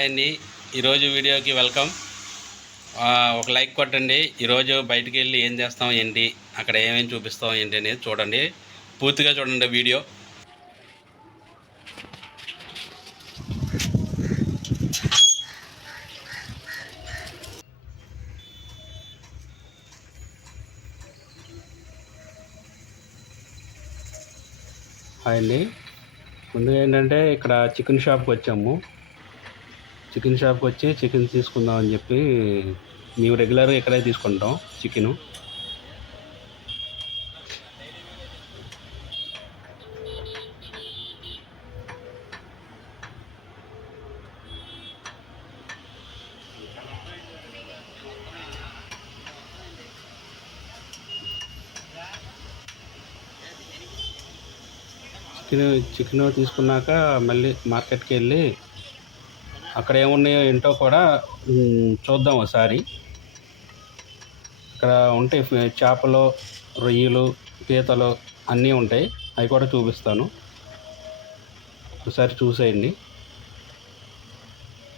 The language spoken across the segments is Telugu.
హాయ్ అండి. ఈరోజు వీడియోకి వెల్కమ్. ఒక లైక్ కొట్టండి. ఈరోజు బయటికి వెళ్ళి ఏం చేస్తాం ఏంటి, అక్కడ ఏమేమి చూపిస్తాం ఏంటి అనేది చూడండి, పూర్తిగా చూడండి వీడియో. హాయ్ అండి. ముందుగా ఏంటంటే ఇక్కడ చికెన్ షాప్కి వచ్చాము. చికెన్ షాప్కి వచ్చి చికెన్ తీసుకుందాం అని చెప్పి, మేము రెగ్యులర్గా ఇక్కడే తీసుకుంటాం చికెను. చికెన్ తీసుకున్నాక మళ్ళీ మార్కెట్కి వెళ్ళి అక్కడ ఏమున్నాయో ఏంటో కూడా చూద్దాం ఒకసారి. ఇక్కడ ఉంటాయి చేపలు, రొయ్యలు, పీతలు అన్నీ ఉంటాయి. అవి కూడా చూపిస్తాను, ఒకసారి చూసేయండి.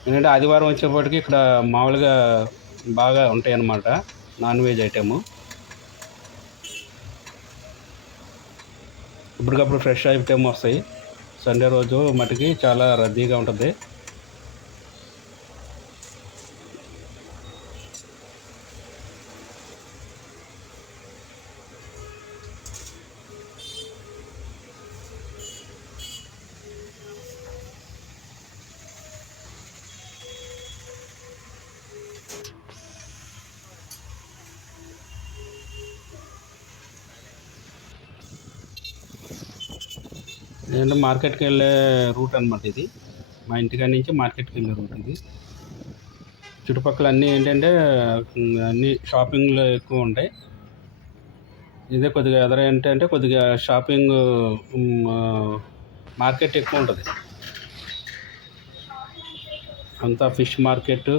ఎందుకంటే ఆదివారం వచ్చేప్పటికి ఇక్కడ మామూలుగా బాగా ఉంటాయి అన్నమాట నాన్ వెజ్ ఐటెము. ఇప్పటికప్పుడు ఫ్రెష్ ఐటెమ్ వస్తాయి. సండే రోజు మటుకి చాలా రద్దీగా ఉంటుంది. ఏంటంటే మార్కెట్కి వెళ్ళే రూట్ అనమాట ఇది. మా ఇంటికాడ నుంచి మార్కెట్కి వెళ్ళే రూట్ ఇది. చుట్టుపక్కల అన్నీ ఏంటంటే అన్నీ షాపింగ్లు ఎక్కువ ఉంటాయి. ఇదే కొద్దిగా ఏంటంటే కొద్దిగా షాపింగ్ మార్కెట్ ఎక్కువ ఉంటుంది. అంతా ఫిష్ మార్కెట్,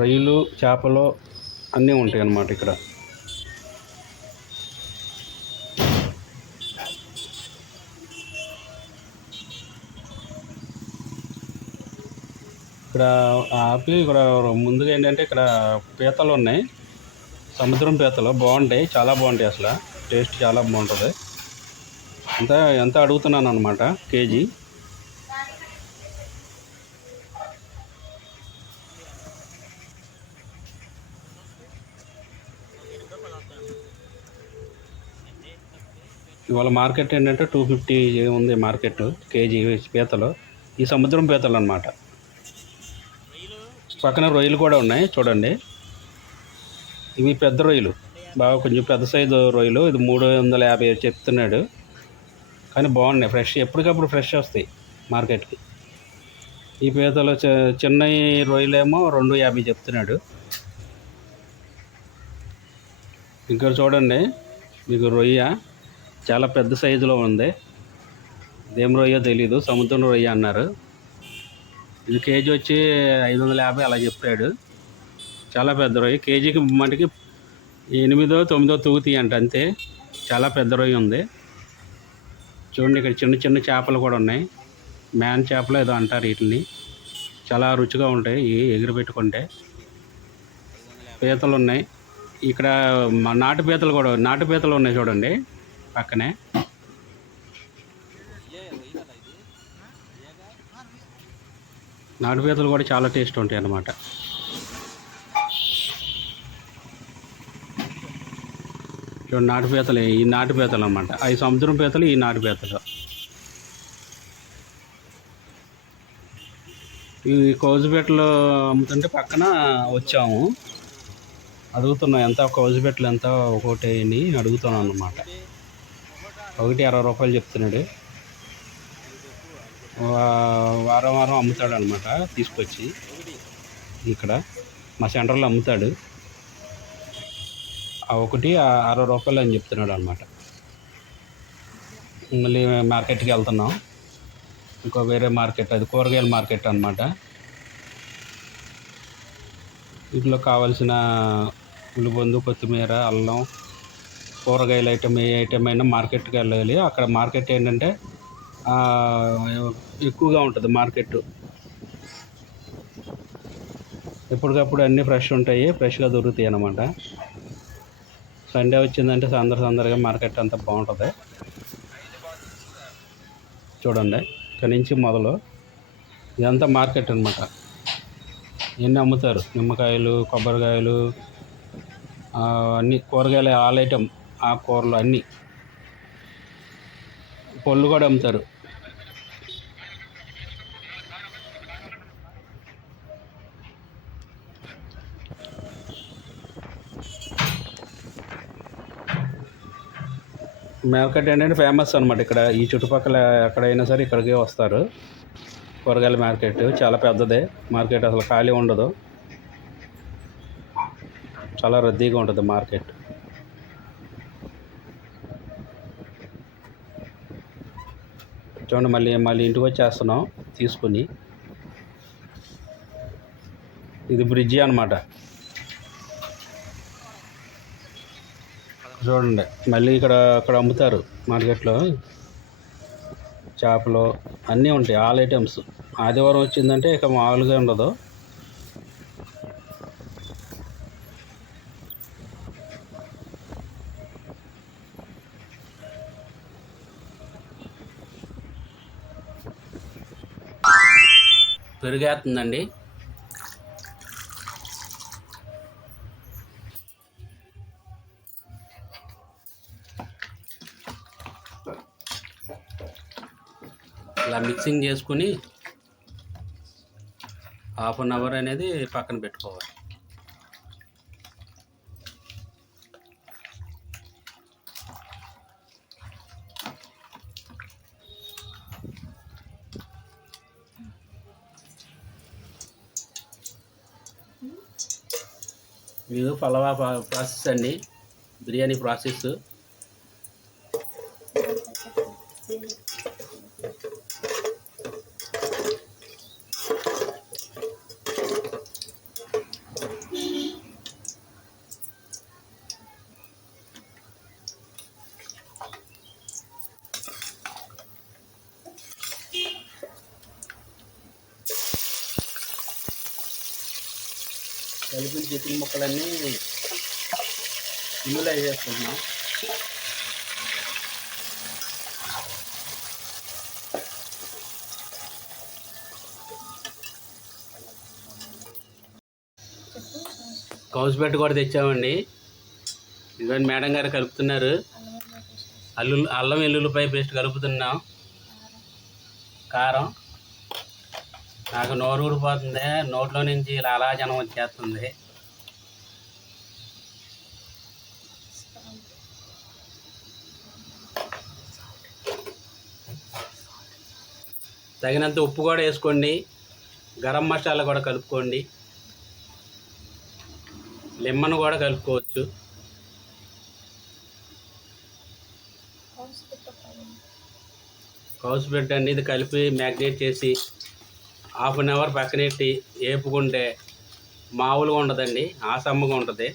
రొయ్యలు, చేపలు అన్నీ ఉంటాయి అన్నమాట ఇక్కడ. ఇక్కడ ఆపి ఇక్కడ ముందుగా ఏంటంటే ఇక్కడ పీతలు ఉన్నాయి. సముద్రం పీతలు బాగుంటాయి, చాలా బాగుంటాయి. అసలు టేస్ట్ చాలా బాగుంటుంది. ఎంత అడుగుతున్నాను అనమాట కేజీ. ఇవాళ మార్కెట్ ఏంటంటే 250 ఉంది మార్కెట్ కేజీ పీతలు. ఈ సముద్రం పీతలు అన్నమాట. పక్కన రొయ్యలు కూడా ఉన్నాయి చూడండి. ఇవి పెద్ద రొయ్యలు, బాగా కొంచెం పెద్ద సైజు రొయ్యలు. ఇది 350 చెప్తున్నాడు, కానీ బాగున్నాయి, ఫ్రెష్, ఎప్పటికప్పుడు ఫ్రెష్ వస్తాయి మార్కెట్కి. ఈ పీతలు చిన్న రొయ్యలేమో 250 చెప్తున్నాడు. ఇంకా చూడండి, మీకు రొయ్య చాలా పెద్ద సైజులో ఉంది. ఇదేం రొయ్యో తెలీదు, సముద్రం రొయ్య అన్నారు. ఇది కేజీ వచ్చి 550 అలా చెప్పాడు. చాలా పెద్ద రొయ్య. కేజీకి మటుకి 8-9 తూగుతాయి అంట, అంతే. చాలా పెద్ద రొయ్య ఉంది. చూడండి, ఇక్కడ చిన్న చిన్న చేపలు కూడా ఉన్నాయి. మ్యాన్ చేపలు ఏదో అంటారు వీటిని. చాలా రుచిగా ఉంటాయి ఎగిరి పెట్టుకుంటే. పీతలు ఉన్నాయి ఇక్కడ. నాటు పీతలు కూడా, నాటు పీతలు ఉన్నాయి చూడండి పక్కనే. నాటు పీతలు కూడా చాలా టేస్ట్ ఉంటాయి అన్నమాట. చూడండి, నాటు పీతలు, ఈ నాటు పీతలు అన్నమాట. అవి సముద్రం పీతలు, ఈ నాటు పీతలు. ఈ కౌజుపేటలో అమ్ముతుంటే పక్కన వచ్చాము, అడుగుతున్నాం ఎంత కౌజుపేటలు ఎంత ఒకటి అని అడుగుతున్నాం అన్నమాట. ఒకటి 60 రూపాయలు చెప్తున్నాడు. వారం వారం అమ్ముతాడు అనమాట, తీసుకొచ్చి ఇక్కడ మా సెంటర్లో అమ్ముతాడు. ఆ ఒకటి 60 రూపాయలు అని చెప్తున్నాడు అనమాట. మళ్ళీ మార్కెట్కి వెళ్తున్నాం, ఇంకో వేరే మార్కెట్, అది కూరగాయల మార్కెట్ అనమాట. ఇంట్లో కావాల్సిన ఉల్లిపొందు, కొత్తిమీర, అల్లం, కూరగాయల ఐటమ్ ఏ ఐటమ్ అయినా మార్కెట్కి వెళ్ళాలి. అక్కడ మార్కెట్ ఏంటంటే ఎక్కువగా ఉంటుంది మార్కెట్. ఎప్పటికప్పుడు అన్నీ ఫ్రెష్ ఉంటాయి, ఫ్రెష్గా దొరుకుతాయి అన్నమాట. సండే వచ్చిందంటే సందడిగా మార్కెట్ అంతా బాగుంటుంది. చూడండి, ఇక్కడ నుంచి మొదలు ఇదంతా మార్కెట్ అనమాట. ఇవన్నీ అమ్ముతారు, నిమ్మకాయలు, కొబ్బరికాయలు, అన్ని కూరగాయలు, ఆల్ ఐటమ్, ఆకుకూరలు అన్నీ, పళ్ళు కూడా అమ్ముతారు. మార్కెట్ ఏంటంటే ఫేమస్ అనమాట. ఇక్కడ ఈ చుట్టుపక్కల ఎక్కడైనా సరే ఇక్కడికే వస్తారు. కూరగాయల మార్కెట్ చాలా పెద్దదే. మార్కెట్ అసలు ఖాళీ ఉండదు, చాలా రద్దీగా ఉంటుంది మార్కెట్. చూడండి, మళ్ళీ ఇంటికి వచ్చేస్తున్నాం తీసుకుని. ఇది బ్రిడ్జి అనమాట. చూడండి, మళ్ళీ అక్కడ అమ్ముతారు మార్కెట్లో. చేపలు అన్నీ ఉంటాయి, ఆల్ ఐటమ్స్. ఆదివారం వచ్చిందంటే ఇక మామూలుగా ఉండదు. పెరిగేస్తుందండి. ఇలా మిక్సింగ్ చేసుకుని హాఫ్ అన్ అవర్ అనేది పక్కన పెట్టుకోవాలి. ఇది పలావా ప్రాసెస్ అండి, బిర్యానీ ప్రాసెస్. కలిపిన చికెన్ ముక్కలన్నీ ఇందులో వేసేసుకుంటున్నాం. కౌస్ బెడ్ కూడా తెచ్చామండి. ఇవన్నీ మేడం గారు కలుపుతున్నారు. అల్లం వెల్లుల్లిపాయ పేస్ట్ కలుపుతున్నాం. కారం, నాకు నోరు ఊడిపోతుంది, నోట్లో నుంచి అలా జనం వచ్చేస్తుంది. తగినంత ఉప్పు కూడా వేసుకోండి. గరం మసాలా కూడా కలుపుకోండి. లెమన్ కూడా కలుపుకోవచ్చు. కౌస్ బెడ్ అండి, ఇది కలిపి మ్యాగ్నేట్ చేసి హాఫ్ అన్ అవర్ పక్కనెట్టి వేపుకుంటే మామూలుగా ఉండదండి, ఆసమ్మగా ఉంటుంది.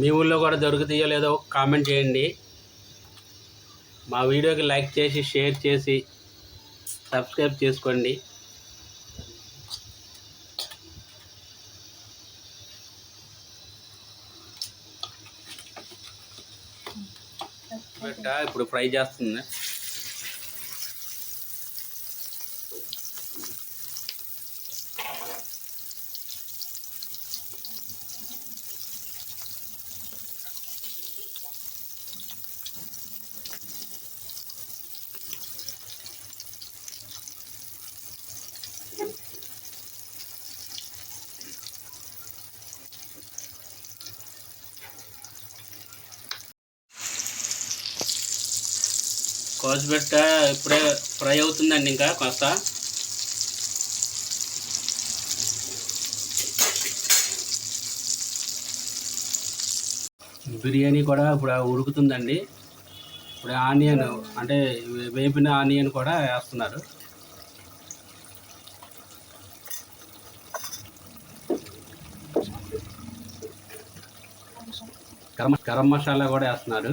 మీ ఊళ్ళో కూడా దొరుకుతాయో లేదో కామెంట్ చేయండి. మా వీడియోకి లైక్ చేసి, షేర్ చేసి, సబ్స్క్రైబ్ చేసుకోండి. ఇప్పుడు ఫ్రై చేస్తుంది. కోసిపెట్ట ఇప్పుడే ఫ్రై అవుతుందండి. ఇంకా కాస్త బిర్యానీ కూడా ఇప్పుడు ఉడుకుతుందండి. ఇప్పుడు ఆనియన్, అంటే వేపిన ఆనియన్ కూడా వేస్తున్నారు. గరం మసాలా కూడా వేస్తున్నారు.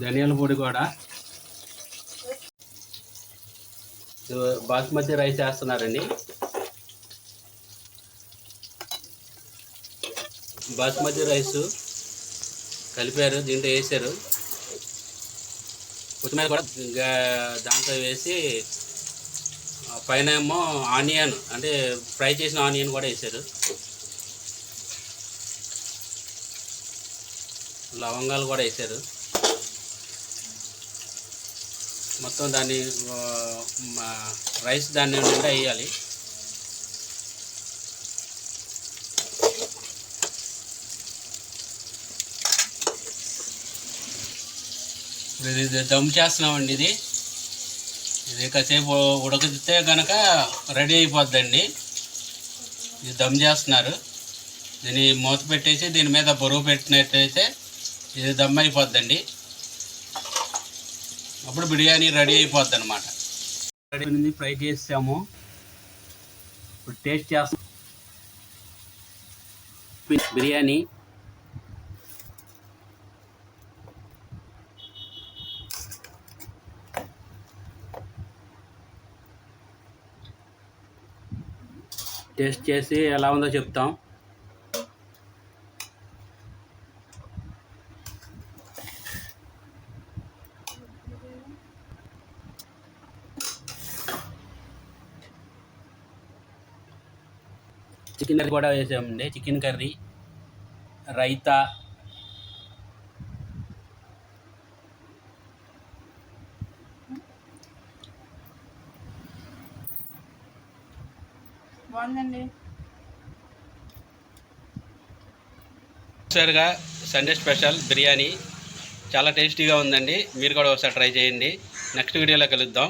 ధనియాల పొడి కూడా. బాస్మతి రైస్ వేస్తున్నారండి. బాస్మతి రైస్ కలిపారు, దీంట్లో వేసారు. కొత్తిమీర కూడా దాంట్లో వేసి పైన ఏమో ఆనియన్ అంటే ఫ్రై చేసిన ఆనియన్ కూడా వేసారు. లవంగాలు కూడా వేసారు. మొత్తం దాన్ని రైస్ దాన్ని నిండా వేయాలి. ఇది దమ్ చేస్తున్నామండి. ఇది కాసేపు ఉడకితే కనుక రెడీ అయిపోద్దండి. ఇది దమ్ చేస్తున్నారు. దీన్ని మూత పెట్టేసి దీని మీద బరువు పెట్టినట్టయితే ఇది దమ్ అయిపోద్దండి. అప్పుడు బిర్యానీ రెడీ అయిపోద్ది అనమాట. రెడీ ఫ్రై చేసాము. ఇప్పుడు టేస్ట్ చేస్తాం బిర్యానీ. టేస్ట్ చేసి ఎలా ఉందో చెప్తాం. చికెన్ కర్రీ కూడా వేసామండి. చికెన్ కర్రీ, రైతా, బాగుందండి. సరిగా సండే స్పెషల్ బిర్యానీ చాలా టేస్టీగా ఉందండి. మీరు కూడా ఒకసారి ట్రై చేయండి. నెక్స్ట్ వీడియోలో కలుద్దాం.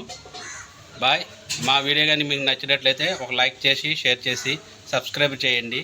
బాయ్. మా వీడియో కానీ మీకు నచ్చినట్లయితే ఒక లైక్ చేసి, షేర్ చేసి, సబ్స్క్రైబ్ చేయండి.